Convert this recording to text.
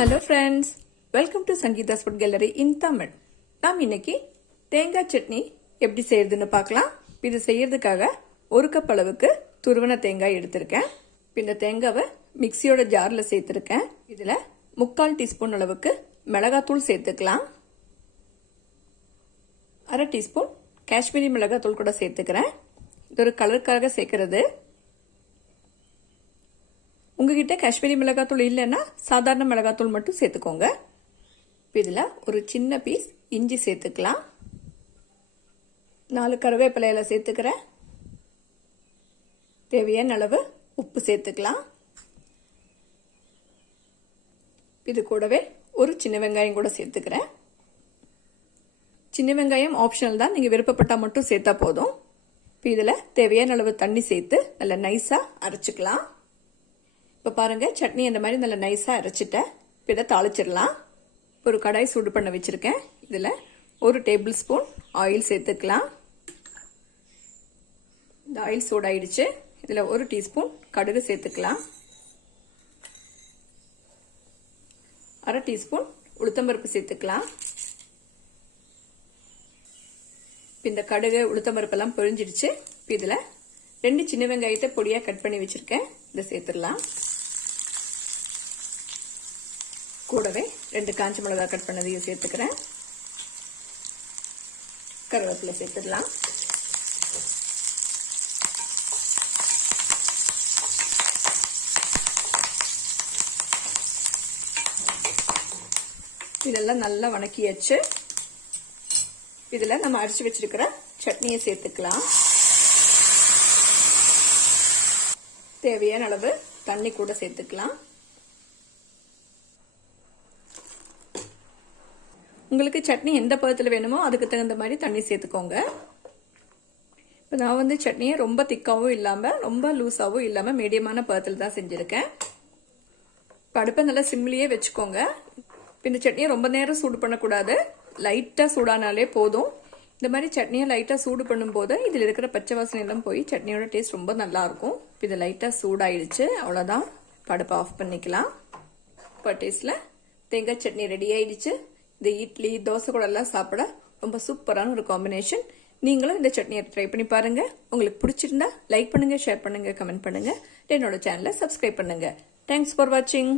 Hello friends, welcome to Sangeetha's food gallery in Tamil. நாம் இன்னைக்கு தேங்காய் சட்னி எப்படி செய்யறதுன்னு பார்க்கலாம். இது செய்யறதுக்காக 1 கப் அளவுக்கு துருவன தேங்காய் எடுத்திருக்கேன். இந்த தேங்காவை மிக்சியோட ஜார்ல சேர்த்திருக்கேன். இதுல 3/4 டீஸ்பூன் அளவுக்கு மிளகாத்தூள் சேர்த்துக்கலாம். 1/2 டீஸ்பூன் காஷ்மீரி மிளகாத்தூள் கூட சேர்த்துக்கிறேன். இது ஒரு கலருக்காக சேர்க்கறது. உங்ககிட்ட காஷ்மீரி மிளகாத்தூள் இல்லைன்னா சாதாரண மிளகாத்தூள் மட்டும் சேர்த்துக்கோங்க. இதில் ஒரு சின்ன பீஸ் இஞ்சி சேர்த்துக்கலாம். 4 கருவேப்பிலையில சேர்த்துக்கிறேன். தேவையான அளவு உப்பு சேர்த்துக்கலாம். இது கூடவே ஒரு சின்ன வெங்காயம் கூட சேர்த்துக்கிறேன். சின்ன வெங்காயம் ஆப்ஷனல் தான், நீங்கள் விருப்பப்பட்டால் மட்டும் சேர்த்தா போதும். இப்போ இதில் தேவையான அளவு தண்ணி சேர்த்து நல்லா நைஸாக அரைச்சிக்கலாம். இப்போ பாருங்க, சட்னி இந்த மாதிரி நல்லா நைஸாக அரைச்சிட்டேன். இப்போ இதை தாளிச்சிடலாம். ஒரு கடாய் சூடு பண்ண வச்சிருக்கேன். இதில் 1 டேபிள் ஸ்பூன் ஆயில் சேர்த்துக்கலாம். இந்த ஆயில் சூடாயிடுச்சு. இதில் 1 டீஸ்பூன் கடுகு சேர்த்துக்கலாம். 1/2 டீஸ்பூன் உளுத்தம்பருப்பு சேர்த்துக்கலாம். இந்த கடுகு உளுத்தம்பருப்பெல்லாம் பொரிஞ்சிடுச்சு. இப்போ இதில் 2 சின்ன வெங்காயத்தை பொடியாக கட் பண்ணி வச்சிருக்கேன். இதை சேர்த்துடலாம். கூடவே 2 காஞ்ச மிளகாய் கட் பண்ணதையும் சேர்த்துக்கிறேன். கருவேப்பிலை சேர்த்துடலாம். இதெல்லாம் நல்லா வணக்கியாச்சு. இதுல நம்ம அரைச்சு வச்சிருக்கிற சட்னியை சேர்த்துக்கலாம். தேவையான அளவு தண்ணி கூட சேர்த்துக்கலாம். உங்களுக்கு சட்னி எந்த பதத்தில் வேணுமோ அதுக்கு தகுந்த மாதிரி தண்ணி சேர்த்துக்கோங்க. இப்போ நான் சட்னியை ரொம்ப திக்காவும் இல்லாமல் ரொம்ப லூஸாகவும் இல்லாமல் மீடியமான பதத்தில் தான் செஞ்சுருக்கேன். இப்போ அடுப்பை நல்லா சிம்லியே வச்சுக்கோங்க. இந்த சட்னியை ரொம்ப நேரம் சூடு பண்ணக்கூடாது. லைட்டாக சூடானாலே போதும். இந்த மாதிரி சட்னியை லைட்டாக சூடு பண்ணும்போது இதில் இருக்கிற பச்சை வாசனை எல்லாம் போய் சட்னியோட டேஸ்ட் ரொம்ப நல்லா இருக்கும். இப்போ இது லைட்டாக சூடாயிடுச்சு. அவ்வளோதான். அடுப்பை ஆஃப் பண்ணிக்கலாம். இப்போ டேஸ்ட்டில் தேங்காய் சட்னி ரெடி ஆயிடுச்சு. இந்த இட்லி தோசை கூட எல்லாம் சாப்பிட ரொம்ப சூப்பரான ஒரு காம்பினேஷன். நீங்களும் இந்த சட்னியை ட்ரை பண்ணி பாருங்க. உங்களுக்கு பிடிச்சிருந்தா லைக் பண்ணுங்க, ஷேர் பண்ணுங்க, கமெண்ட் பண்ணுங்க. என்னோட சேனலை சப்ஸ்கிரைப் பண்ணுங்க. தேங்க்ஸ் ஃபார் வாட்சிங்.